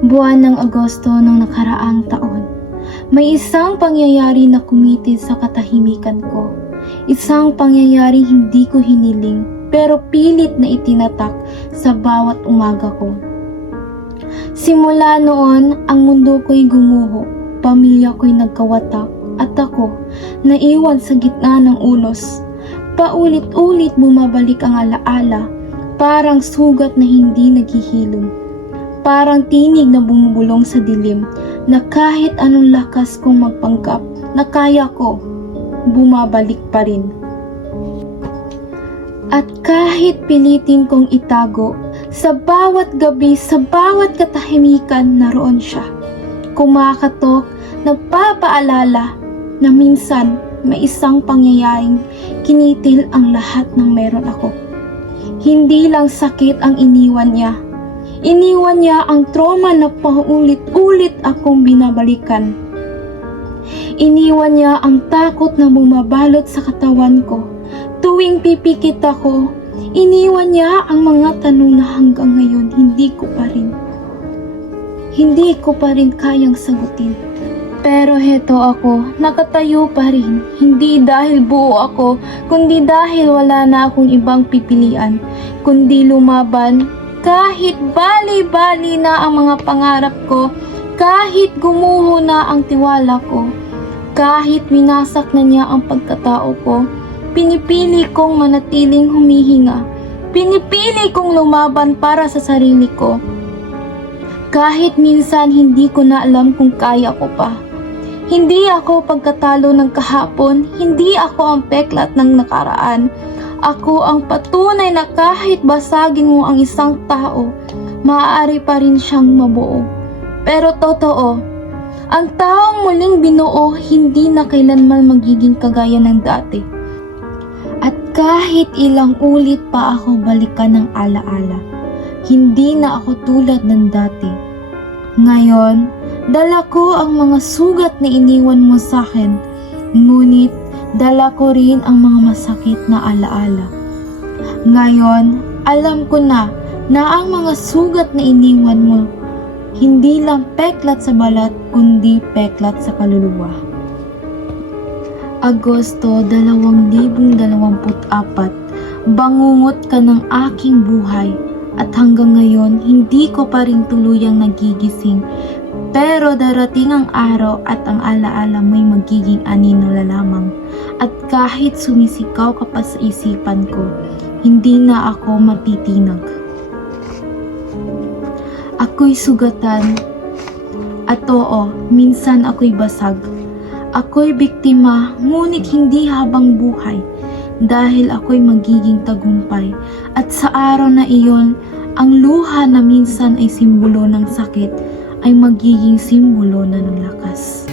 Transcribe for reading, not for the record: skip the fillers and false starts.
Buwan ng Agosto ng nakaraang taon, may isang pangyayari na kumitil sa katahimikan ko. Isang pangyayaring hindi ko hiniling pero pilit na itinatak sa bawat umaga ko. Simula noon, ang mundo ko'y gumuho, pamilya ko'y nagkawatak, at ako, naiwan sa gitna ng unos. Paulit-ulit bumabalik ang alaala, parang sugat na hindi naghihilom. Parang tinig na bumubulong sa dilim, na kahit anong lakas kong magpanggap na kaya ko, bumabalik pa rin. At kahit pilitin kong itago, sa bawat gabi, sa bawat katahimikan, naroon siya. Kumakatok, nagpapaalala na minsan may isang pangyayaring kinitil ang lahat ng meron ako. Hindi lang sakit ang iniwan niya. Iniwan niya ang trauma na paulit-ulit akong binabalikan. Iniwan niya ang takot na bumabalot sa katawan ko. Tuwing pipikit ako, iniwan niya ang mga tanong na hanggang ngayon hindi ko pa rin kayang sagutin. Pero heto ako, nakatayo pa rin, hindi dahil buo ako, kundi dahil wala na akong ibang pipilian, kundi lumaban. Kahit bali-bali na ang mga pangarap ko, kahit gumuho na ang tiwala ko, kahit winasak na niya ang pagkatao ko, pinipili kong manatiling humihinga, pinipili kong lumaban para sa sarili ko. Kahit minsan hindi ko na alam kung kaya ko pa. Hindi ako pagkatalo ng kahapon, hindi ako ang peklat ng nakaraan. Ako ang patunay na kahit basagin mo ang isang tao, maaari pa rin siyang mabuo. Pero totoo, ang taong muling binuo hindi na kailanman magiging kagaya ng dati. At kahit ilang ulit pa ako balikan ng alaala, hindi na ako tulad ng dati. Ngayon, dala ko ang mga sugat na iniwan mo sa akin, ngunit dala ko rin ang mga masakit na alaala. Ngayon, alam ko na ang mga sugat na iniwan mo, hindi lang peklat sa balat, kundi peklat sa kaluluwa. Agosto 2024, bangungot ka ng aking buhay, at hanggang ngayon, hindi ko pa rin tuluyang nagigising. Pero darating ang araw at ang alaala mo'y magiging anino na lamang. At kahit sumisigaw ka pa sa isipan ko, hindi na ako matitinag. Ako'y sugatan. At oo, minsan ako'y basag. Ako'y biktima, ngunit hindi habang buhay. Dahil ako'y magiging tagumpay. At sa araw na iyon, ang luha na minsan ay simbolo ng sakit, ay magiging simbolo na ng lakas.